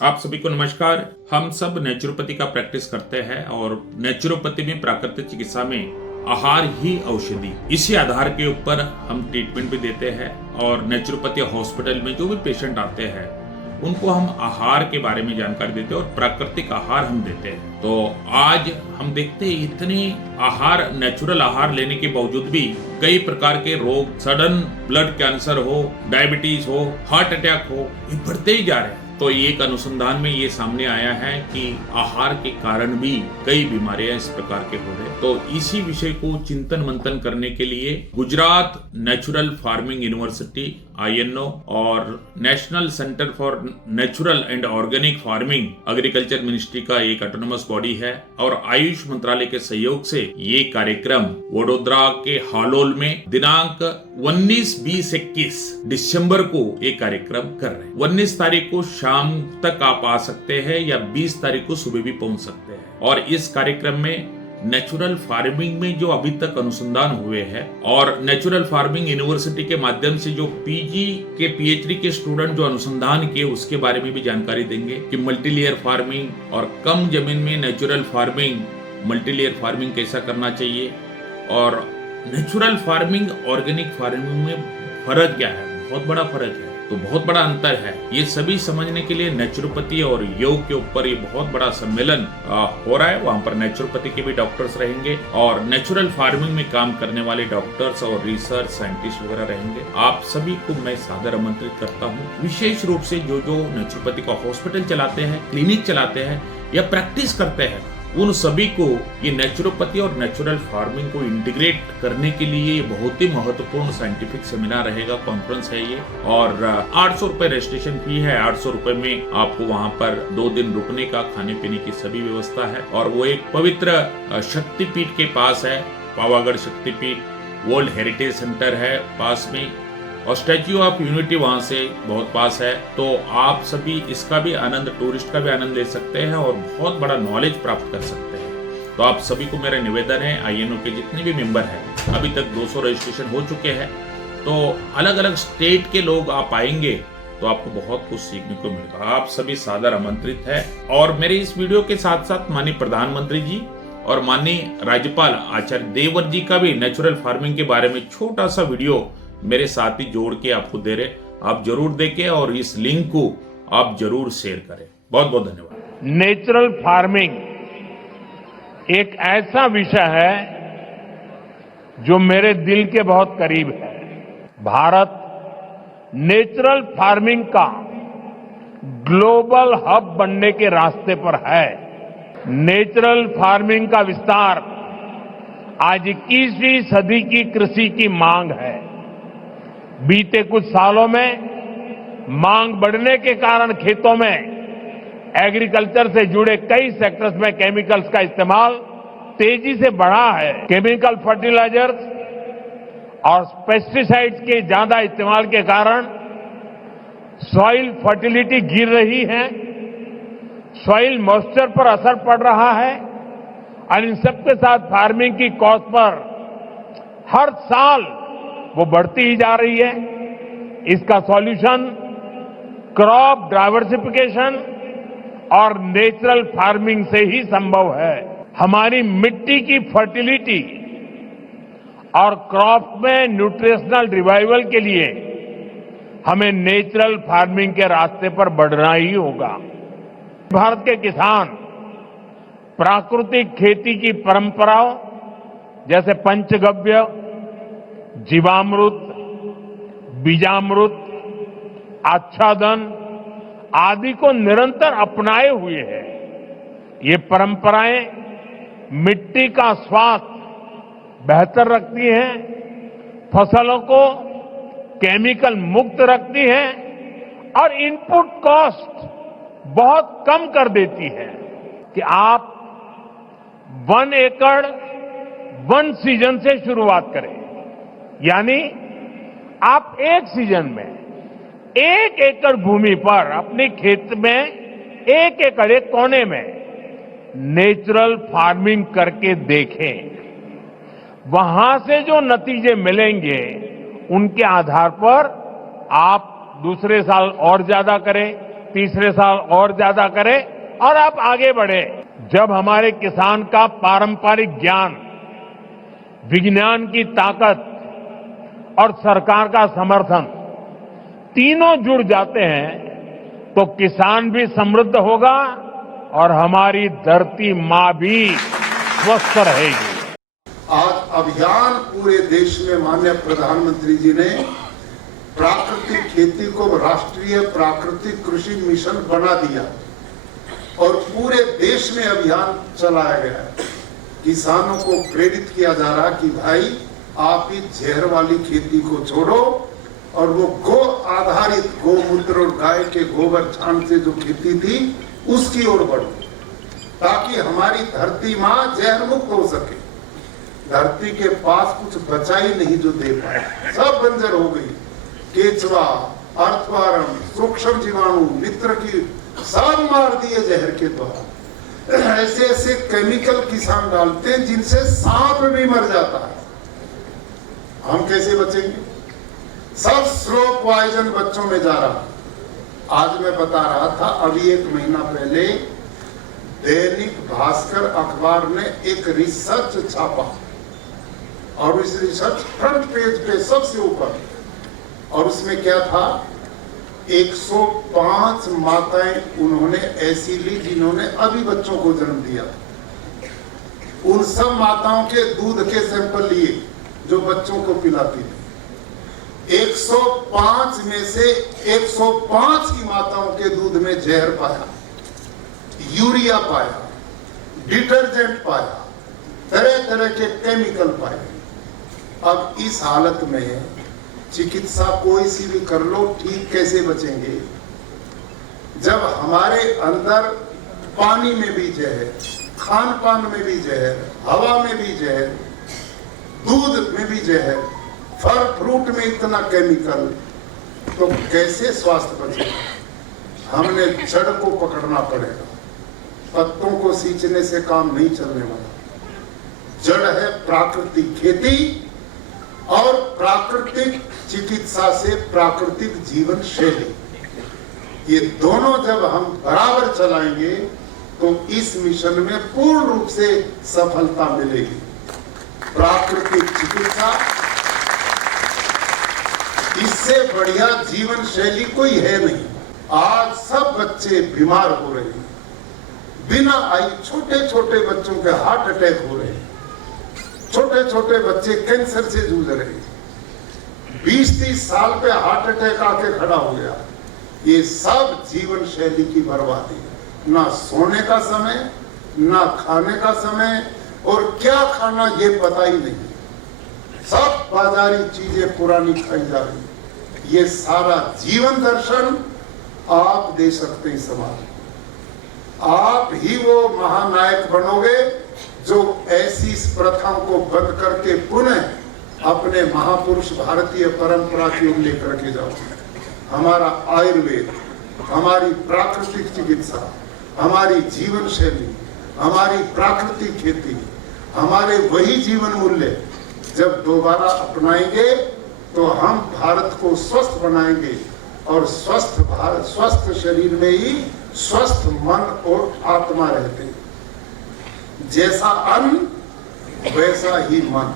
आप सभी को नमस्कार। हम सब नेचुरोपैथी का प्रैक्टिस करते हैं और नेचुरोपैथी में प्राकृतिक चिकित्सा में आहार ही औषधि, इसी आधार के ऊपर हम ट्रीटमेंट भी देते हैं। और नेचुरोपैथी हॉस्पिटल में जो भी पेशेंट आते हैं उनको हम आहार के बारे में जानकारी देते हैं और प्राकृतिक आहार हम देते हैं। तो आज हम देखते हैं इतने आहार, नेचुरल आहार लेने के बावजूद भी कई प्रकार के रोग, सडन ब्लड कैंसर हो, डायबिटीज हो, हार्ट अटैक हो, ये बढ़ते ही जा रहे हैं। तो एक अनुसंधान में ये सामने आया है कि आहार के कारण भी कई बीमारियां इस प्रकार के हो रहे। तो इसी विषय को चिंतन मंथन करने के लिए Gujarat natural farming university INO और national centre for natural and organic farming agriculture ministry का एक ऑटोनोमस बॉडी है और आयुष मंत्रालय के सहयोग से ये कार्यक्रम वडोदरा के हालोल में दिनांक 19, 20, 21 दिसंबर को एक कार्यक्रम कर रहे हैं। 19 तारीख को शाम तक आप आ सकते हैं या 20 तारीख को सुबह भी पहुंच सकते हैं। और इस कार्यक्रम में नेचुरल फार्मिंग में जो अभी तक अनुसंधान हुए हैं और नेचुरल फार्मिंग यूनिवर्सिटी के माध्यम से जो PG के PhD के स्टूडेंट जो अनुसंधान किए उसके बारे में भी जानकारी देंगे कि मल्टीलेयर फार्मिंग और कम जमीन में नेचुरल फार्मिंग, मल्टीलेयर फार्मिंग कैसा करना चाहिए और नेचुरल फार्मिंग ऑर्गेनिक फार्मिंग में फर्क क्या है। बहुत बड़ा फर्क है, तो बहुत बड़ा अंतर है। ये सभी समझने के लिए नेचुरोपैथी और योग के ऊपर ये बहुत बड़ा सम्मेलन हो रहा है। वहाँ पर नेचुरोपैथी के भी डॉक्टर्स रहेंगे और नेचुरल फार्मिंग में काम करने वाले डॉक्टर्स और रिसर्च साइंटिस्ट वगैरह रहेंगे। आप सभी को मैं सादर आमंत्रित करता हूँ। विशेष रूप से जो नेचुरोपैथी का हॉस्पिटल चलाते हैं, क्लिनिक चलाते हैं या प्रैक्टिस करते हैं, उन सभी को ये नेचुरोपैथी और नेचुरल फार्मिंग को इंटीग्रेट करने के लिए ये बहुत ही महत्वपूर्ण साइंटिफिक सेमिनार रहेगा, कॉन्फ्रेंस है ये। और 800 रुपए रजिस्ट्रेशन फी है। 800 रुपए में आपको वहाँ पर 2 दिन रुकने का, खाने पीने की सभी व्यवस्था है। और वो एक पवित्र शक्तिपीठ के पास है, पावागढ़ शक्तिपीठ वर्ल्ड हेरिटेज सेंटर है पास में और स्टैच्यू ऑफ यूनिटी वहां से बहुत पास है। तो आप सभी इसका भी आनंद, टूरिस्ट का भी आनंद ले सकते हैं और बहुत बड़ा नॉलेज प्राप्त कर सकते हैं। तो आप सभी को मेरा निवेदन है, INO के जितने भी मेंबर हैं, अभी तक 200 रजिस्ट्रेशन हो चुके हैं। तो अलग अलग स्टेट के लोग आप आएंगे तो आपको बहुत कुछ सीखने को मिलेगा। आप सभी सादर आमंत्रित है। और मेरे इस वीडियो के साथ साथ माननीय प्रधानमंत्री जी और माननीय राज्यपाल आचार्य देवव्रत जी का भी नेचुरल फार्मिंग के बारे में छोटा सा वीडियो मेरे साथ ही जोड़ के आपको दे रहे। आप जरूर देखें और इस लिंक को आप जरूर शेयर करें। बहुत बहुत धन्यवाद। नेचुरल फार्मिंग एक ऐसा विषय है जो मेरे दिल के बहुत करीब है। भारत नेचुरल फार्मिंग का ग्लोबल हब बनने के रास्ते पर है। नेचुरल फार्मिंग का विस्तार आज 21वीं सदी की कृषि की मांग है। बीते कुछ सालों में मांग बढ़ने के कारण खेतों में एग्रीकल्चर से जुड़े कई सेक्टर्स में केमिकल्स का इस्तेमाल तेजी से बढ़ा है। केमिकल फर्टिलाइजर्स और पेस्टिसाइड्स के ज्यादा इस्तेमाल के कारण सॉइल फर्टिलिटी गिर रही है, सॉइल मॉइस्चर पर असर पड़ रहा है और इन सबके साथ फार्मिंग की कॉस्ट पर हर साल वो बढ़ती ही जा रही है। इसका सॉल्यूशन क्रॉप डाइवर्सिफिकेशन और नेचुरल फार्मिंग से ही संभव है। हमारी मिट्टी की फर्टिलिटी और क्रॉप में न्यूट्रिशनल रिवाइवल के लिए हमें नेचुरल फार्मिंग के रास्ते पर बढ़ना ही होगा। भारत के किसान प्राकृतिक खेती की परंपराओं जैसे पंचगव्य, जीवामृत, बीजामृत, आच्छादन आदि को निरंतर अपनाए हुए हैं। ये परंपराएं मिट्टी का स्वास्थ्य बेहतर रखती हैं, फसलों को केमिकल मुक्त रखती हैं और इनपुट कॉस्ट बहुत कम कर देती है कि आप 1 एकड़ 1 सीजन से शुरुआत करें। यानी आप एक सीजन में 1 एकड़ भूमि पर अपने खेत में 1 एकड़, एक कोने में नेचुरल फार्मिंग करके देखें। वहां से जो नतीजे मिलेंगे उनके आधार पर आप दूसरे साल और ज्यादा करें, तीसरे साल और ज्यादा करें और आप आगे बढ़े। जब हमारे किसान का पारंपरिक ज्ञान, विज्ञान की ताकत और सरकार का समर्थन तीनों जुड़ जाते हैं तो किसान भी समृद्ध होगा और हमारी धरती मां भी स्वस्थ रहेगी। आज अभियान पूरे देश में माननीय प्रधानमंत्री जी ने प्राकृतिक खेती को राष्ट्रीय प्राकृतिक कृषि मिशन बना दिया और पूरे देश में अभियान चलाया गया है। किसानों को प्रेरित किया जा रहा कि भाई आप इस जहर वाली खेती को छोड़ो और वो गो आधारित गोमूत्र और गाय के गोबर छान से जो खेती थी उसकी ओर बढ़ो, ताकि हमारी धरती मां जहर मुक्त हो सके। धरती के पास कुछ बचा ही नहीं जो दे पाए, सब बंजर हो गई। केचुआ, अर्थवारम, सूक्ष्म जीवाणु, मित्र की सब मार दिए जहर के द्वारा। ऐसे ऐसे केमिकल किसान डालते हैं जिनसे सांप भी मर जाता है। हम कैसे बचेंगे? सब स्लो पॉइजन बच्चों में जा रहा। आज मैं बता रहा था, अभी 1 महीना पहले दैनिक भास्कर अखबार ने एक रिसर्च छापा और इस रिसर्च फ्रंट पेज पे सबसे ऊपर, और उसमें क्या था, 105 माताएं उन्होंने ऐसी ली जिन्होंने अभी बच्चों को जन्म दिया। उन सब माताओं के दूध के सैंपल लिए जो बच्चों को पिलाती थी। 105 में से 105 की माताओं के दूध में जहर पाया, यूरिया पाया, डिटर्जेंट पाया, तरह तरह के केमिकल पाए। अब इस हालत में चिकित्सा कोई सी भी कर लो, ठीक कैसे बचेंगे जब हमारे अंदर पानी में भी जहर, खान पान में भी जहर, हवा में भी जहर, दूध में भी जहर, फल फ्रूट में इतना केमिकल, तो कैसे स्वास्थ्य बचेगा? हमने जड़ को पकड़ना पड़ेगा। पत्तों को सींचने से काम नहीं चलने वाला। जड़ है प्राकृतिक खेती और प्राकृतिक चिकित्सा से प्राकृतिक जीवन शैली। ये दोनों जब हम बराबर चलाएंगे तो इस मिशन में पूर्ण रूप से सफलता मिलेगी। प्राकृतिक चिकित्सा, इससे बढ़िया जीवन शैली कोई है नहीं। आज सब बच्चे बीमार हो रहे हैं, बिना आयु छोटे छोटे बच्चों के हार्ट अटैक हो रहे हैं, छोटे छोटे बच्चे कैंसर से जूझ रहे हैं। 20-30 साल पे हार्ट अटैक आके खड़ा हो गया। ये सब जीवन शैली की बर्बादी है। ना सोने का समय, ना खाने का समय, और क्या खाना ये पता ही नहीं। सब बाजारी चीजें पुरानी खाई जा रही। ये सारा जीवन दर्शन आप दे सकते हैं समाज। आप ही वो महानायक बनोगे जो ऐसी प्रथाओं को बंद करके पुनः अपने महापुरुष भारतीय परंपरा की ओर लेकर के जाओ। हमारा आयुर्वेद, हमारी प्राकृतिक चिकित्सा, हमारी जीवन शैली, हमारी प्राकृतिक खेती, हमारे वही जीवन मूल्य जब दोबारा अपनाएंगे तो हम भारत को स्वस्थ बनाएंगे, और स्वस्थ भारत, स्वस्थ शरीर में ही स्वस्थ मन और आत्मा रहते हैं। जैसा अन्न वैसा ही मन।